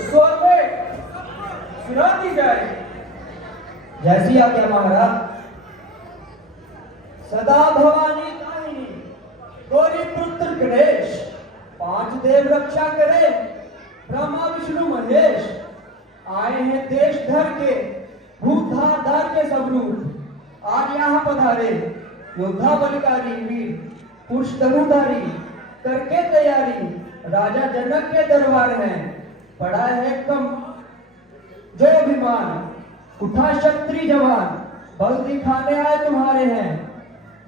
स्वर में सुना दी जाए। जैसी आज्ञा महाराज। सदा भवानी दाहिनी गौरी पुत्र गणेश, पांच देव रक्षा करे ब्रह्मा विष्णु महेश। आए हैं देश धर के भूधार धार के सब रूप, आज यहाँ पधारे योद्धा बलिकारी वीर पुरुष धनुधारी करके तैयारी। राजा जनक के दरबार में पड़ा है कम जो अभिमान, उठा क्षत्रिय जवान बल दिखाने आए तुम्हारे हैं।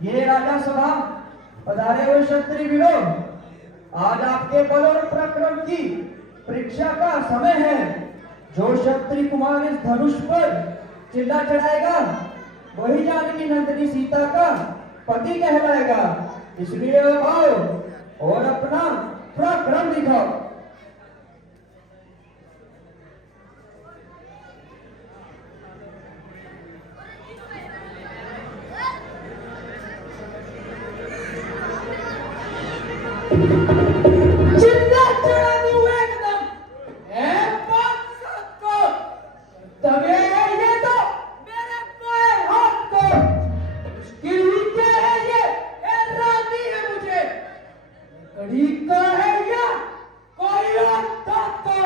ये राजा सभा पधारे हुए क्षत्रिय वीरों, आज आपके बल और पराक्रम की परीक्षा का समय है। जो क्षत्रिय कुमार इस धनुष पर चिल्ला चढ़ाएगा वही जानकी नंदिनी सीता का पति कहलाएगा। इसलिए अब आओ और अपना पराक्रम दिखाओ। चिल्ला चढ़ा दूं एकदम है बात सबको, तबे ये तो मेरे पाए हाथ को मुश्किल ही क्या है ये रानी है मुझे कड़ी का है या कोई और दांत का।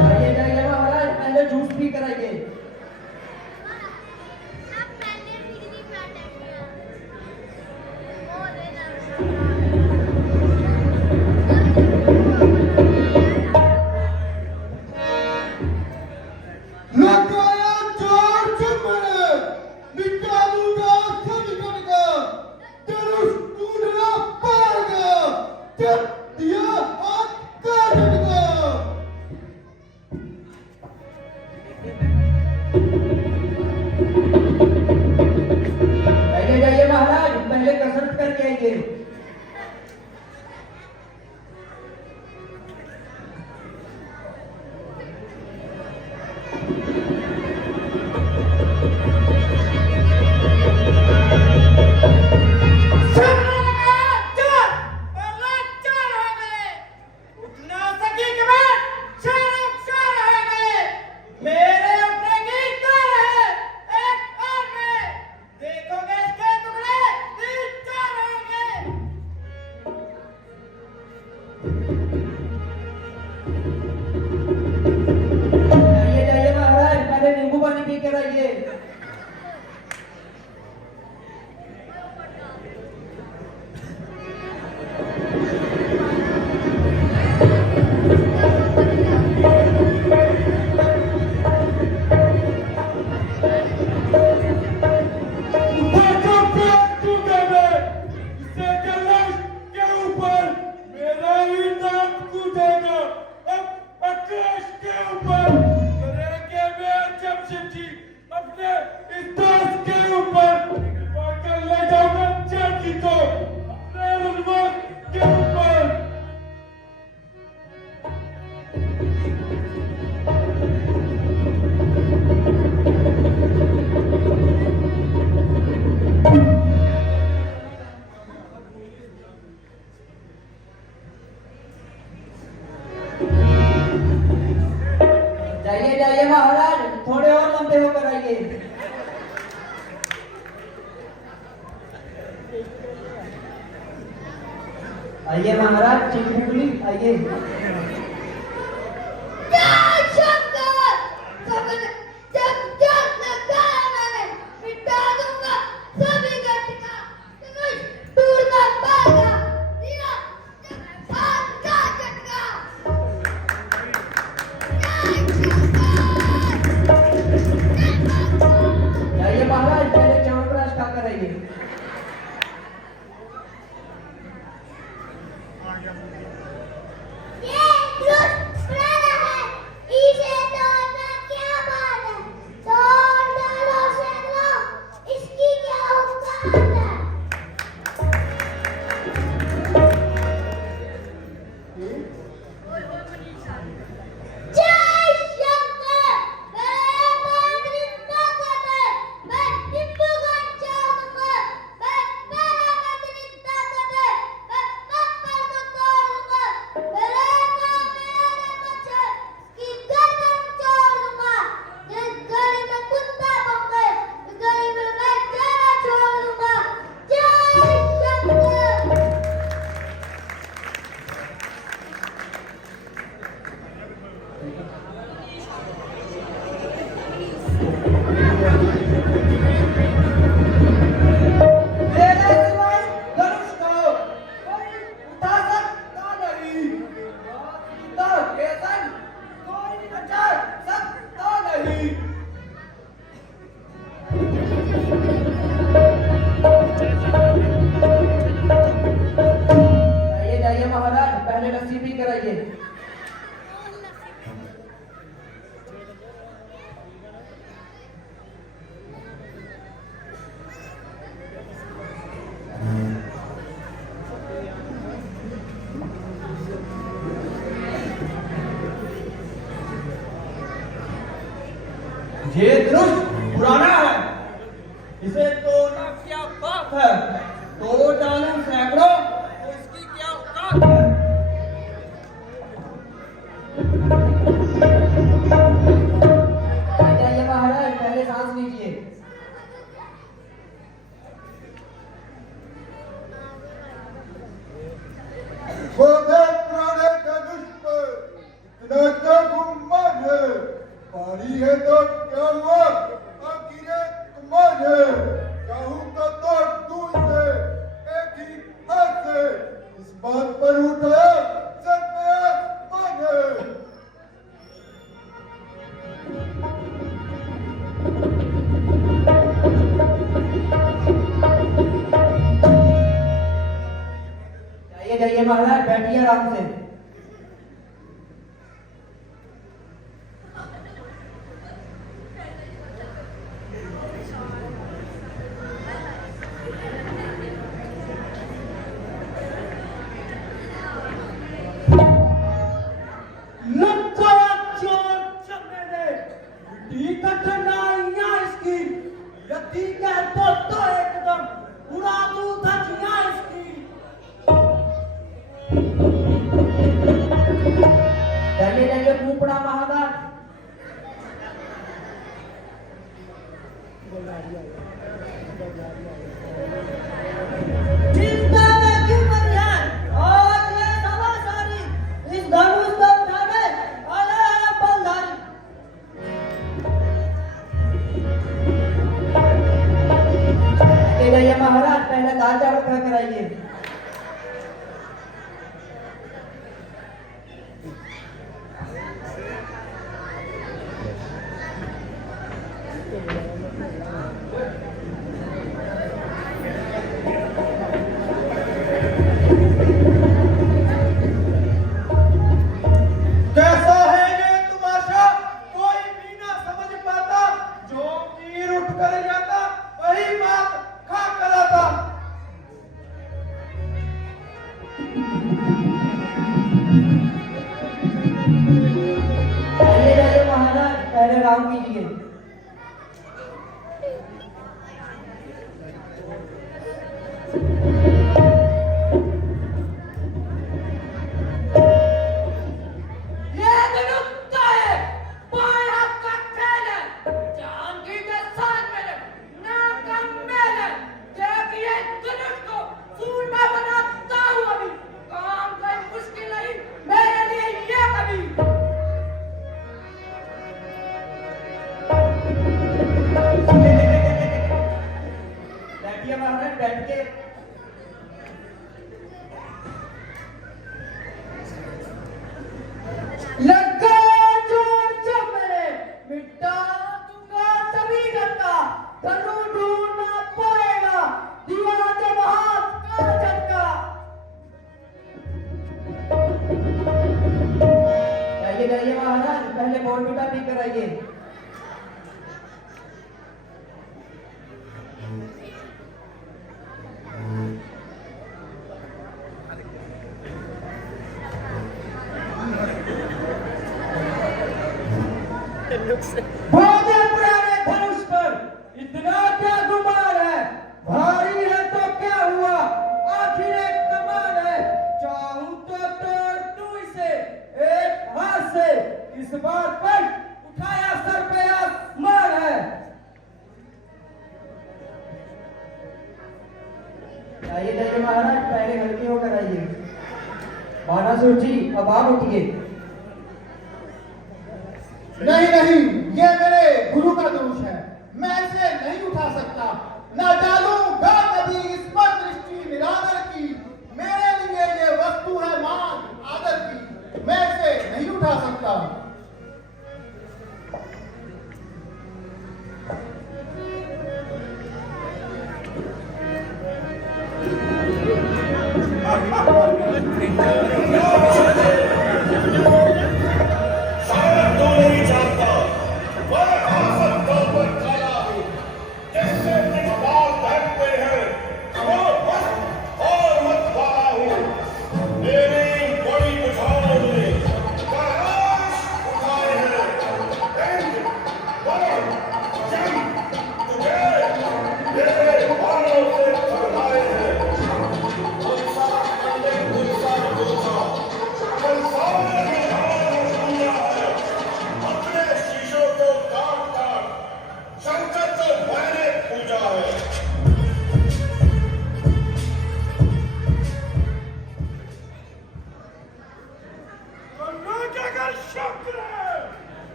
आइए जाइए महाराज, पहले जूस पी कर आइए। जाइए महाराज, पहले कसरत करके आइए। जाइए महाराज, पहले नींबू पानी पी कर आइए। जाइए जाइए महाराज, थोड़े और लंबे होकर आइए। आइए महाराज, चिकनी आइए। जाइए महाराज, पहले च्यवनप्राश खाकर आइए। ये दुरुस्त पुराना है, इसे तोड़ना क्या बात है। तोड़ डालूं सैकड़ों तो इसकी क्या औकात है। जाइए महाराज, पहले सांस लीजिए। खोदे पुराने धनुष पर इतना क्या गुमान है। पानी है तो क्या हुआ, आखिरें कमान है। चाहूं तो तोड़ दूं इसे एक ही हाथ से। इस बात पर उठाया सर पे आसमान है। जाइए जाइए महाराज, बैठिए आराम से। जाइए जाइए कुपड़ा महाराज। चिंता में क्यों मर जाए, आज ये सभा सारी इस धनुष को उठाने आया है बलधारी। जाइए महाराज, पहले दाल चावल खा कराइए। कैसा है ये तमाशा, कोई भी ना समझ पाता। जो वीर उठ कर जाता वही बात खा कर आता। जाइए जाइए महाराज, पहले राम कीजिए। ये धनुष्का है, बाएं हाथ का खेल है, जांघी के साथ मेरे नाक का मेल है। देखिए धनुष को सूरमा बनाता हूँ अभी, काम कोई मुश्किल नहीं मेरे लिए ये कभी। बैठिए महाराज, बैठ के। लगा जोर जब मेरे, मिटा दूंगा सभी डरता। धनु ढूंढ ना पाएगा, दिया जब हाथ का झटका। जाइए जाइए महाराज, पहले बोर्नविटा पी कराइए। खोदे पुराने धनुष पर इतना क्या गुमान है। भारी है तो क्या हुआ, आखिर एक कमान है। चाहूं तो तोड़ दूं इसे एक हाथ से। इस बात पर उठाया सर पे आसमान है। जाइए जाइए महाराज, पहले हल्के होकर आइए। बानासुर जी, अब आप उठिए। नहीं नहीं, ये मेरे गुरु का दोष है। मैं इसे नहीं उठा सकता। न डालूंगा कभी इस पर दृष्टि निरादर की। मेरे लिए ये वस्तु है मान आदर की। मैं इसे नहीं उठा सकता। शायद तू नहीं जानता, मैं हासिल तौर पर काला हूँ, जिससे कुछ बाल बहकते हैं। वो मस्त और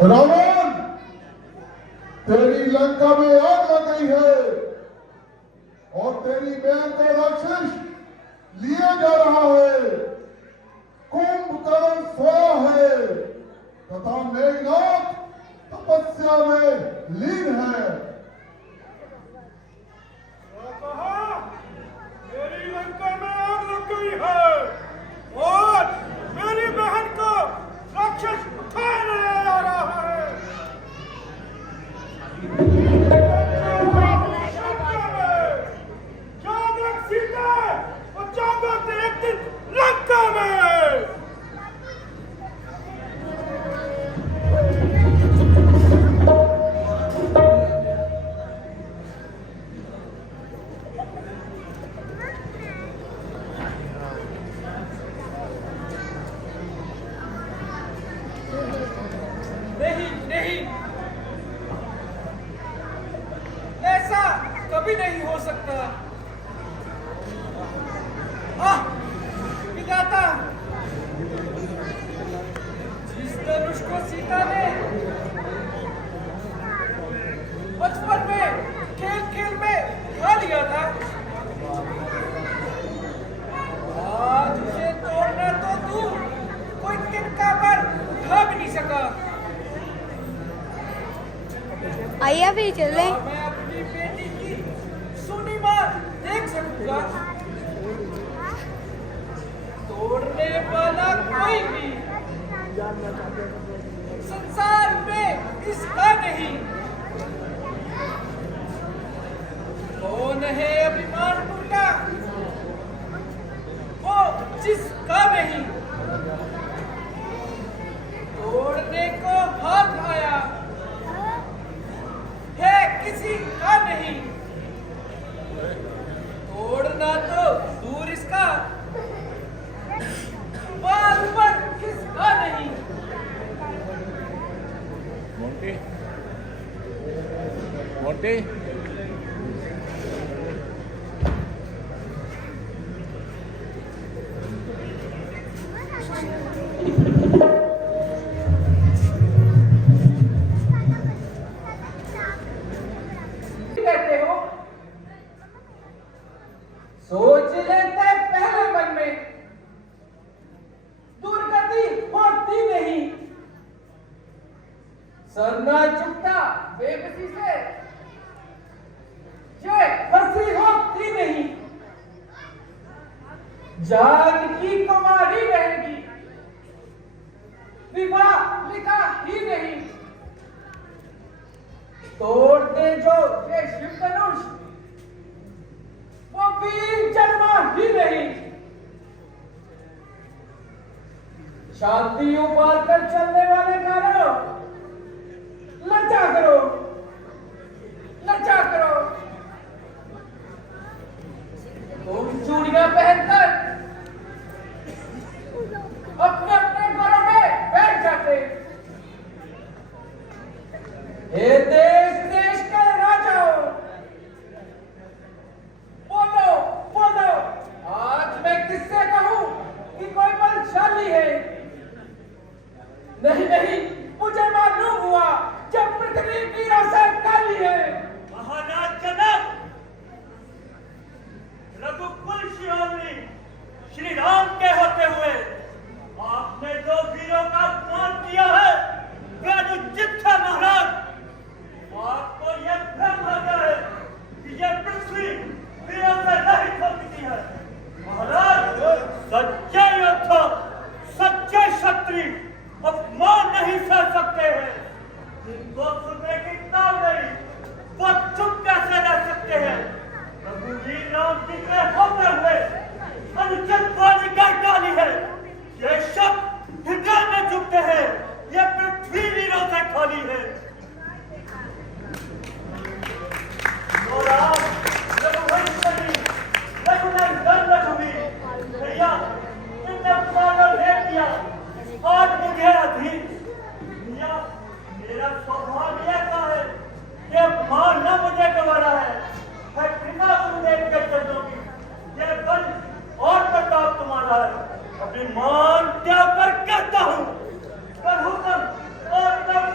रावण, तेरी लंका में आग लग गई है और तेरी बहन को राक्षस लिए जा रहा है। कुंभकर्ण सोया है तथा मेघनाथ तपस्या में लीन है। मेरी लंका में आग लग गई है और मेरी बहन को राक्षस उठाए ले जा रहा है। जागो सीता और जागो एक दिन लंका में। नहीं नहीं, ऐसा कभी नहीं हो सकता। विधाता, जिस धनुष को सीता ने बचपन में खेल खेल में खा लिया था, आज उसे तोड़ना तो दूर, कोई तिनका पर उठा भी नहीं सका। आइए अभी चले। मैं अपनी बेटी की सुनी बात देख सकूंगा। तोड़ने वाला कोई भी संसार में इसका नहीं। कौन है अभिमान टूटा, वो जिसका नहीं। तोड़ने को हाथ आया है किसी का नहीं। तोड़ना तो दूर इसका, बाल पर किसका नहीं। मोंटी, मोंटी, कहते हो, सोच लेते पहले मन में, दुर्गति होती नहीं। सर न झुकता बेबसी से, ये हंसी होती नहीं। जानकी कुमारी रहेगी, विवाह लिखा ही नहीं। तोड़ दे जो ये शिव धनुष, वो वीर जन्मा ही नहीं। शांति उबाल कर चलने वाले कारों, लज्जा करो, लज्जा करो। तुम चूड़ियां पहनकर अपने अपने घरों में बैठ जाते। हे देश देश के राजाओं, बोलो बोलो, आज मैं किससे कहूं कि कोई बलशाली है। नहीं नहीं, मुझे मालूम हुआ जब पृथ्वी वीरों से काली है। महाराज जनक, रघुकुल शिरोमणि श्री राम के होते हुए आपने जो वीरों का अपमान किया है वह अनुचित है। महाराज, आपको यह भ्रम हो गया है कि यह पृथ्वी वीरों से रहित हो चुकी है। महाराज, सच्चे योद्धा, सच्चे क्षत्रिय अपमान नहीं सह सकते हैं। जिनको सुनने की ताव नहीं, वो चुप कैसे रह सकते हैं। रघुवीर राम जी के होते हुए अनुचित वाणी कर डाली है। ये शब्द हृदय में झुकते हैं, ये पृथ्वी वीरों से खाली है। भैया, तुमने पागल भेज दिया, आज मुझे अधीन। भैया, मेरा स्वभाव ऐसा है कि मारना मुझे गवारा है। मैं कृपा गुरुदेव के चरणों की, ये बल और प्रताप तुम्हारा है। अभिमान त्याग कर कहता हूँ, पर हुक्म और कर्म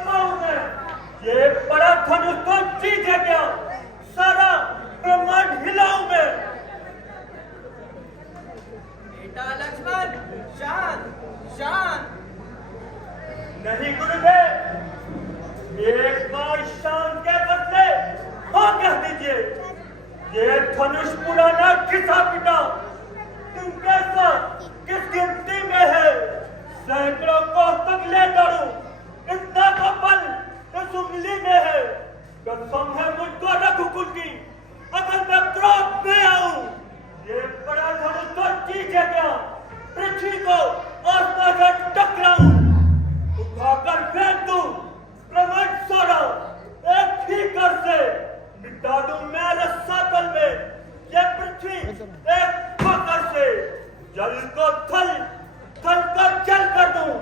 धनुष तो जीत है क्या? सारा ब्रह्मांड हिलाऊं मैं। बेटा लक्ष्मण, शांत शांत। नहीं गुरुदेव, एक बार शांत के बदले हाँ कह दीजिए। ये धनुष पुराना घिसा पिटा तुम कैसा किस गिनती में है? सैकड़ों को तक ले डरूं, इतना तो बल इस उंगली में है। कसम है मुझको रघुकुल की, अगर मैं क्रोध में आऊं, ये बड़ा धनुष तो जीते क्या? पृथ्वी को आसमान से टकराऊं, उठाकर फेंक दूं प्रमंड सारा, एक ही कर से मिटा दूं मैं रसातल में ये पृथ्वी, एक पकड़ से जल को थल, थल को जल कर दूं,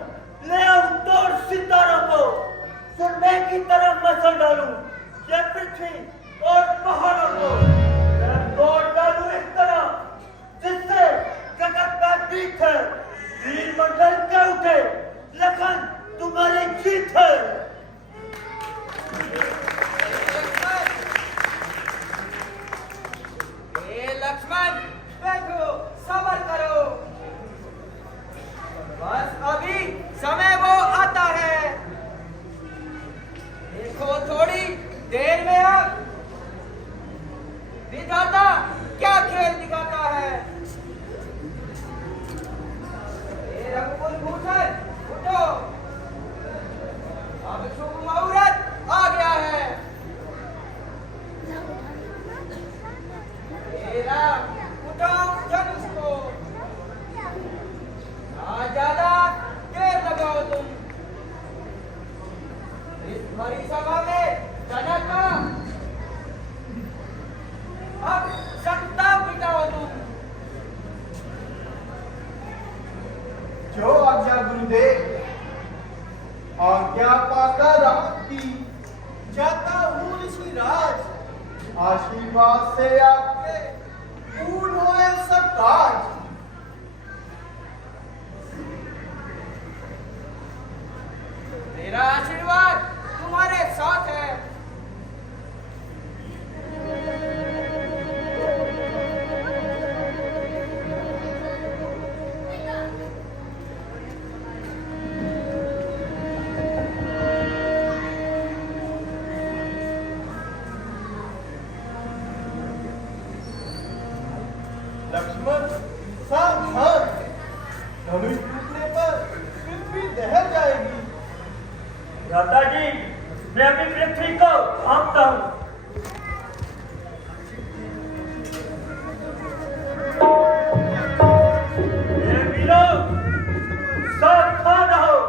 ले आऊं तोड़ सितारों को, सुरमे की तरह मसल डालूं ये पृथ्वी और पहाड़ों को, मैं तोड़ डालूं इस तरह जिससे जगत का बीत है, वीर मंडल के उठे, लखन तुम्हारी जीत है। लक्ष्मण बैठो, सबर करो, बस अभी समय वो आता है। देखो थोड़ी देर में अब विधाता क्या खेल दिखाता है। रघुकुल भूषण उठो, अब शुभ मुहूर्त आ गया है। उठाओ धनुष को, ना ज्यादा देर लगाओ तुम। इस भरी सभा में जनक का अब संताप बिताओ तुम। जो आज्ञा गुरुदेव, आज्ञा पाकर आपकी जाता हूँ ऋषिराज। आशीर्वाद से आपके पूर्ण होए सब काज। मेरा आशीर्वाद तुम्हारे साथ है। लक्ष्मण सावधान, धनुष टूटने पर पृथ्वी दहल जाएगी। भ्राता जी, मैं अभी पृथ्वी को भांपता हूं। ये वीरों, सावधान रहो।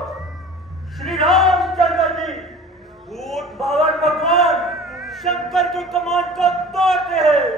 श्री रामचंद्र जी भूत भावन भगवान शंकर की कमान को तोड़ते हैं।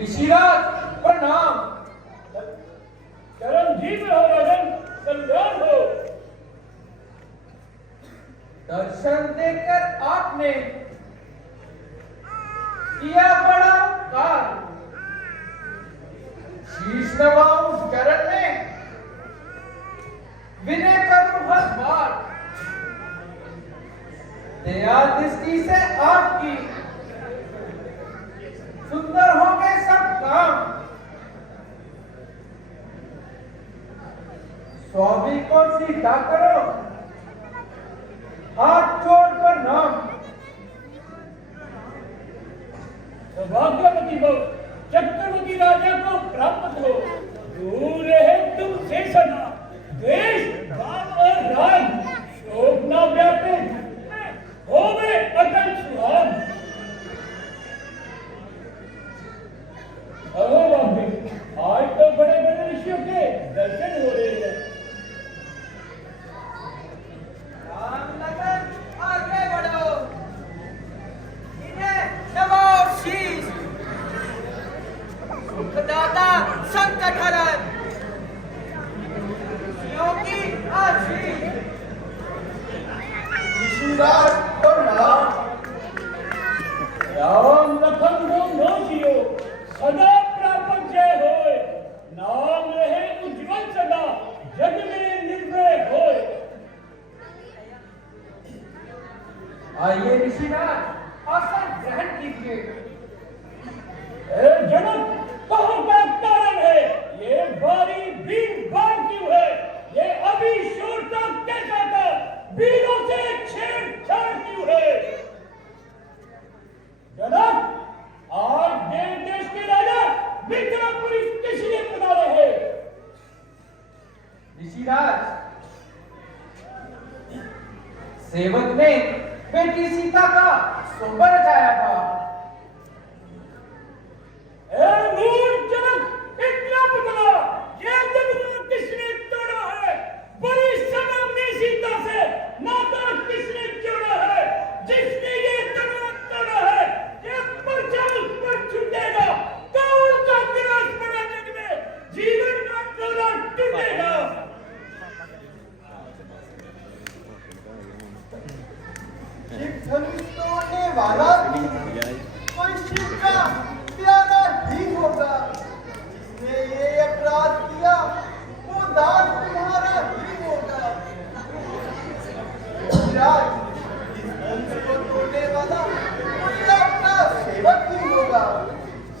ऋषिराज प्रणाम। चरणजीत हो राजन, कल्याण हो। दर्शन देकर आपने किया बड़ा उपकार। शीश नवाऊं चरण में, विनय करूं हर बार। दया दृष्टि से आपकी सुंदर हो गए सब काम। स्वामी को सीधा करो, हाथ जोड़कर नाम। सौभाग्यवती हो, चक्रवर्ती राजा को प्राप्त हो। दूर रहे तुमसे सदा देश भाव और राज। शोक न व्यापे होवे अटल सुहाग। अहो बाबी, आज तो बड़े बड़े ऋषियों के दर्शन हो रहे हैं। राम लगन आगे बढ़ो, इन्हें नवाओ शीश। सुखदाता संकट हरण, खुशियों की आशीष। ऋषिराज प्रणाम। राम लखन दोनों जियो, सदा प्रापक जय होय। नाम रहे उज्जवल सदा, जग में निर्भय होय। आइए ऋषिराज, आसन ग्रहण कीजिए। ए जनक, कहो क्या कारण है? ये बारी वीर बार क्यों है? ये अभी शोर तक कैसा था? वीरों से छेड़छाड़ क्यों है? जनक, आज देश के राजा मिथिलापुरी किस लिए पधारे हैं? ऋषिराज, सेवक ने बेटी सीता का सोबर रचाया था। ए मूर्ख जनक, इतना बदला, ये जगत किसने तोड़ा है? बड़ी समय में सीता से नाता किसने जोड़ा है? जिसने ये तलवार तोड़ा है, ये पर्चा उस पर छूटेगा। कौन का विनाश बना जग में, जीवन का डोरा टूटेगा। शिव धनुष तोड़ने वाला भी कोई शिव का प्यारा ही होगा। जिसने ये अपराध किया वो दास तुम्हारा ही होगा। ऋषिराज, इस धनुष को तोड़ने वाला कोई आपका सेवक ही होगा।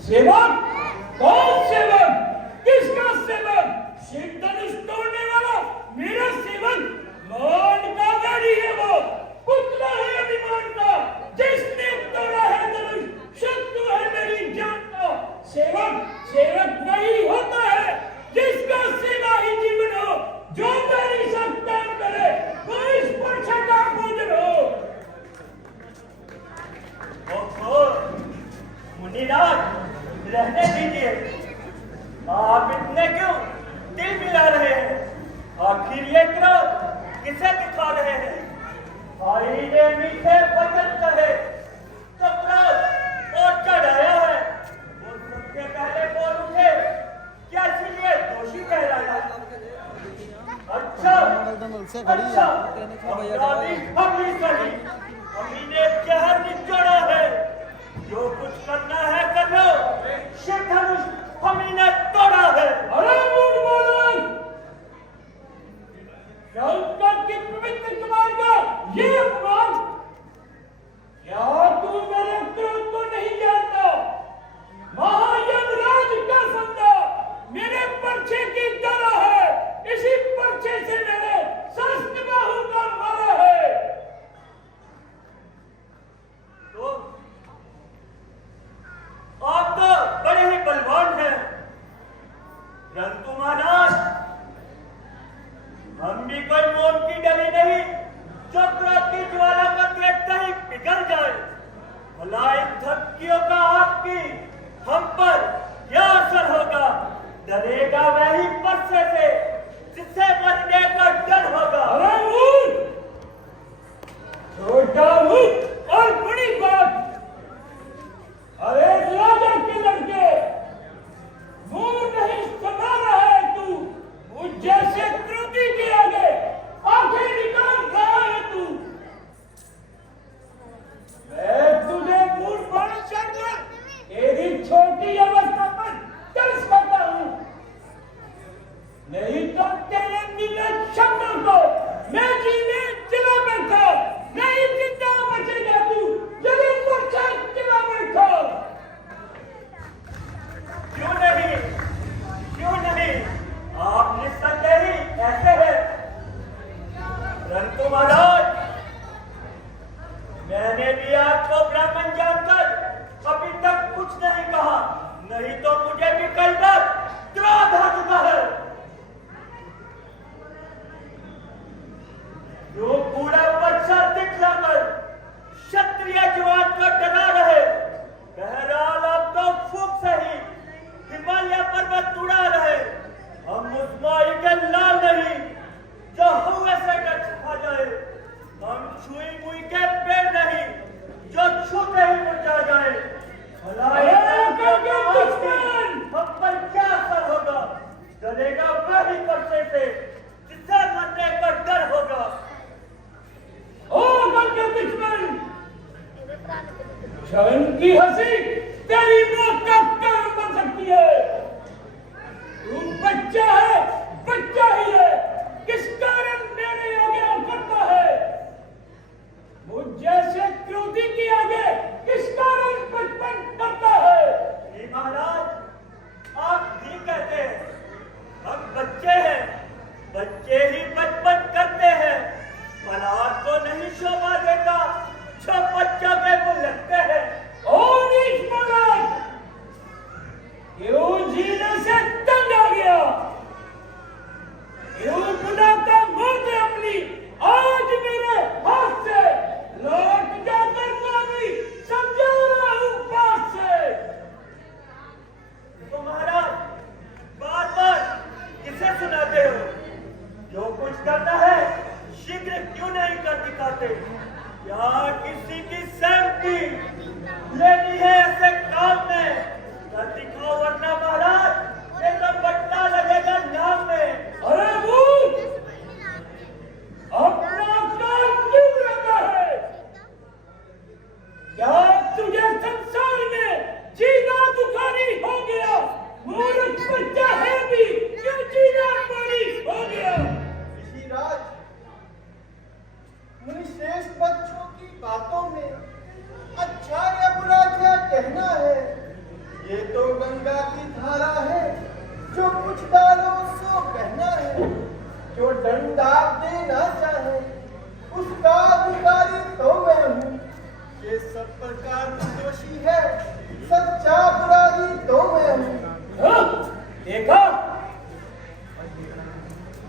सेवक? कौन सेवक? किसका सेवक? शिव धनुष तोड़ने वाला मेरा सेवक? मान का गाड़ी है वो, पुतला है अभिमान का। जिसने तोड़ा है धनुष, शत्रु है मेरी जान का। सेवक, सेवक वही होता है जिसका सेवा ही जीवन हो। जो मेरी सत्ता करे वो इस पर्चा का भोजन हो। ओहो मुनिराज, रहने दीजिए। आप इतने क्यों दिल मिला रहे हैं? आखिर ये क्रोध किसे दिखा रहे हैं? भाई ने मीठे वचन कहे तो क्रोध और चढ़ाया है। वो सबसे पहले बोल उठे, क्या इसलिए दोषी कहलाया? अच्छा, अच्छा, अपराधी हम ही सही। अभी ने जहर निचोड़ा है। जो कुछ करना है कर लो। शिव धनुष हम ही ने तोड़ा है। अरे मूड बोलन, शंकर की पवित्र कुमार का ये अपमान। क्या तू मेरे क्रोध को नहीं जानता? महायमराज का फंदा मेरे पर्चे की तरह है। इसी पर्चे से मेरे सहस्त्र बाहु का मारा है। तो आप तो बड़े ही बलवान हैं, परंतु महाराज हम भी कोई मोम की डली नहीं जो क्रोध की ज्वाला का देखते ही पिघल जाए। भला इन धक्कियों का आपकी हम पर क्या असर होगा? डरेगा वही पर्चे से जिससे मरने का डर होगा। अरे छोटा मुख और बड़ी बात। अरे राजा के लड़के से जिसे मरने का डर होगा। ओ गंगे दुश्मन, क्षण की हंसी तेरी मौत का कारण बन सकती है। तू बच्चा है, बच्चा ही है, किस कारण मेरे आगे करता है? मुझ जैसे क्रोधी की आगे किस कारण बचपन करता है? जी महाराज, आप ठीक कहते हैं, हम बच्चे हैं, बच्चे ही बचपन करते हैं। औलाद को नहीं शोभा देता जो बच्चा के को लगते हैं। और इस मौलाद क्यों जीने से तंग आ गया? क्यों बुलाता मौत अपनी आज मेरे हाथ से? लौट जाकर मैं भी समझा रहा हूं पास से। तो महाराज, बार बार किसे सुनाते हो? जो कुछ करना है शीघ्र क्यों नहीं कर दिखाते? या किसी की सहमति लेनी है ऐसे काम में कर दिखाओ, वरना महाराज ये तो बट्टा लगेगा नाम में। अरे मूर्ख, अपना काम क्यों रहता है? क्या तुझे संसार में जीना दुखारी हो गया? मूर्ख बच्चा है भी क्यों जीना बड़ी हो गया? ऋषिराज, मुनिश्रेष्ठ बच्चों की बातों में अच्छा या बुरा क्या कहना है? ये तो गंगा की धारा है, जो कुछ डालो सो बहना है। जो डंडा देना चाहे उसका अधिकारी तो मैं हूँ। ये सब प्रकार दोषी है, सच्चा अपराधी तो मैं हूँ। हाँ, देखा,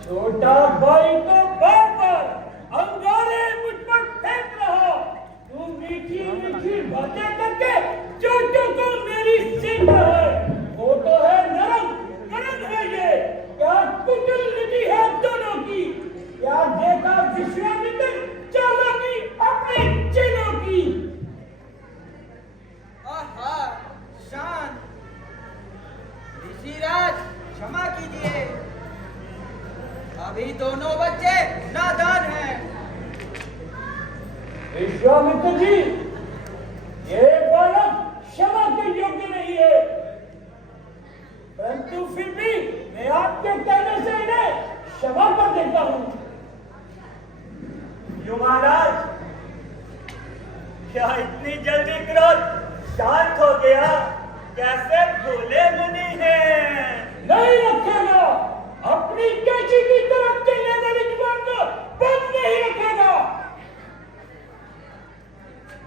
छोटा भाई तो बार बार अंगारे मुझ पर फेंक रहा। तू मीठी मीठी बातें करके चोटों को मेरी सीख रहा है। वो तो है नरम, नरम है ये। क्या कुटिल नीति है दोनों की? क्या देखा विश्वामित्र चालाकी अपने चेलों की? आहा, शांत। ऋषिराज, क्षमा कीजिए, अभी दोनों बच्चे नादान हैं। विश्वामित्र जी, ये बालक क्षमा के योग्य नहीं है, परंतु फिर भी मैं आपके कहने से इन्हें क्षमा कर देता हूँ। क्यों महाराज, क्या इतनी जल्दी क्रोध शांत हो गया? कैसे भोले मुनि हैं। नहीं रखेगा, अपनी कैची की तरफ चलने वाली जुबान को बंद नहीं रखेगा।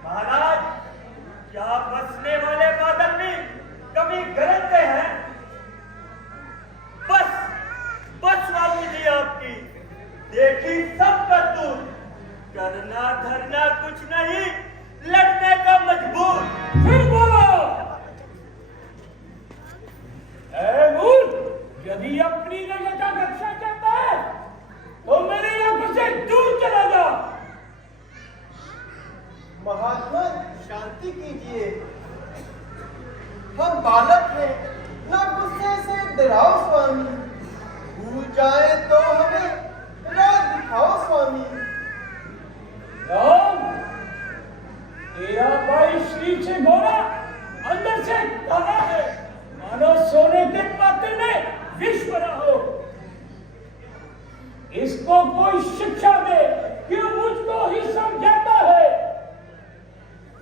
महाराज, क्या बसने वाले बादल भी कभी गरजते हैं? बस बस स्वामी जी आपकी देखी सब करतूत, करना धरना कुछ नहीं, लड़ने का मजबूर। फिर बोलो, ऐ मूर्ख, यदि अपनी जगह का रक्षा करता है तो मेरे आंखों से दूर चला जा। महात्मा, शांति कीजिए, हम बालक हैं, ना गुस्से से डराओ स्वामी। भूल जाए तो हमें राह दिखाओ स्वामी। राम, तेरा भाई श्री से गोरा अंदर से काला है, मानो सोने के पात्र में विष भरा हो। इसको कोई शिक्षा दे, क्यों मुझको ही समझाता है?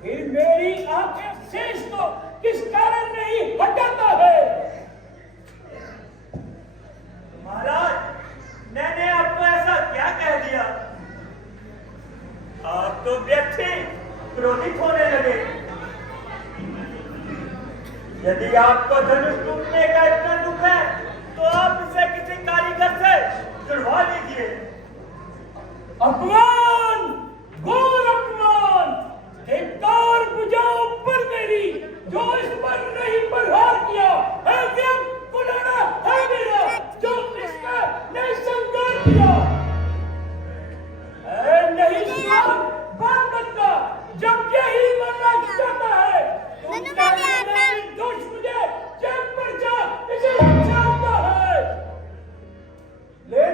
फिर मेरी आंखें शेष को किस कारण नहीं हटाता है? महाराज, मैंने आपको ऐसा क्या कह दिया? आप तो व्यक्ति क्रोधित होने लगे। यदि आपको धनुष टूटने का इतना दुख है तो आप इसे किसी कारीगर से जुड़वा लीजिए। अपमान, घोर अपमान, धिक्कार बुझाओ पर मेरी, जो इस पर नहीं प्रहार किया है, व्यंग बुलाना है मेरा, जो इसका नहीं संगार किया है। नहीं सुना बात बंदा, जब यही मरना चाहता है तुम दोष मुझे जेब पर जा इसे चाहता है। ले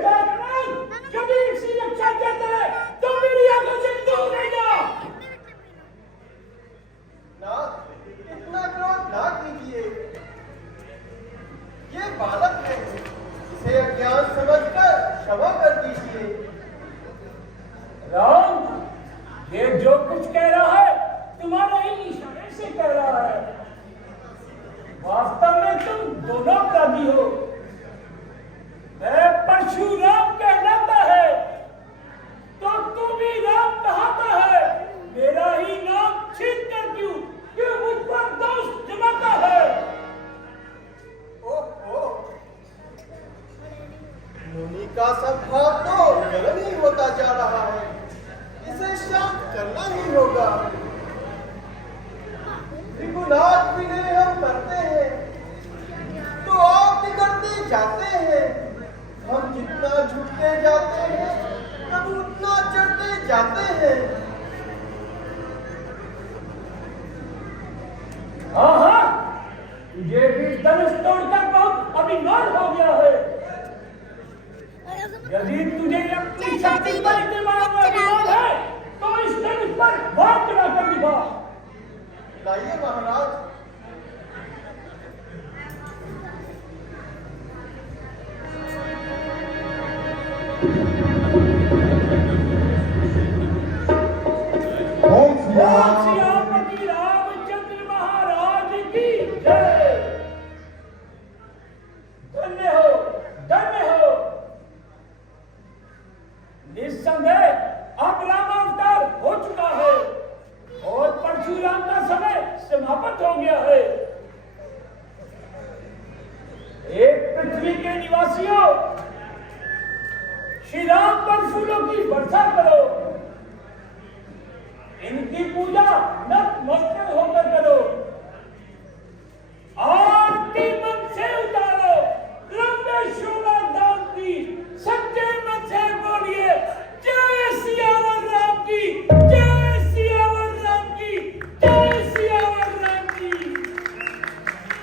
चलना ही होगा। त्रिगुणात विनय हम करते हैं तो आप बिगड़ते जाते हैं। हम जितना झुकते जाते हैं हम उतना चढ़ते जाते हैं। हाँ हाँ, तुझे भी धनुष तोड़कर बहुत अभिमान हो गया है। यदि तुझे अपनी शक्ति पर इत्मीनान है तो इस धनुष पर वार चढ़ाकर दिखा। लाइए महाराज। ओम सिया सियापति रामचंद्र महाराज की जय। धन्य हो, धन्य हो। निस्संदेह अब रामावतार हो चुका है और परशुराम का समय समाप्त हो गया है। एक पृथ्वी के निवासियों, श्री राम पर फूलों की वर्षा करो। इनकी पूजा नतमस्तक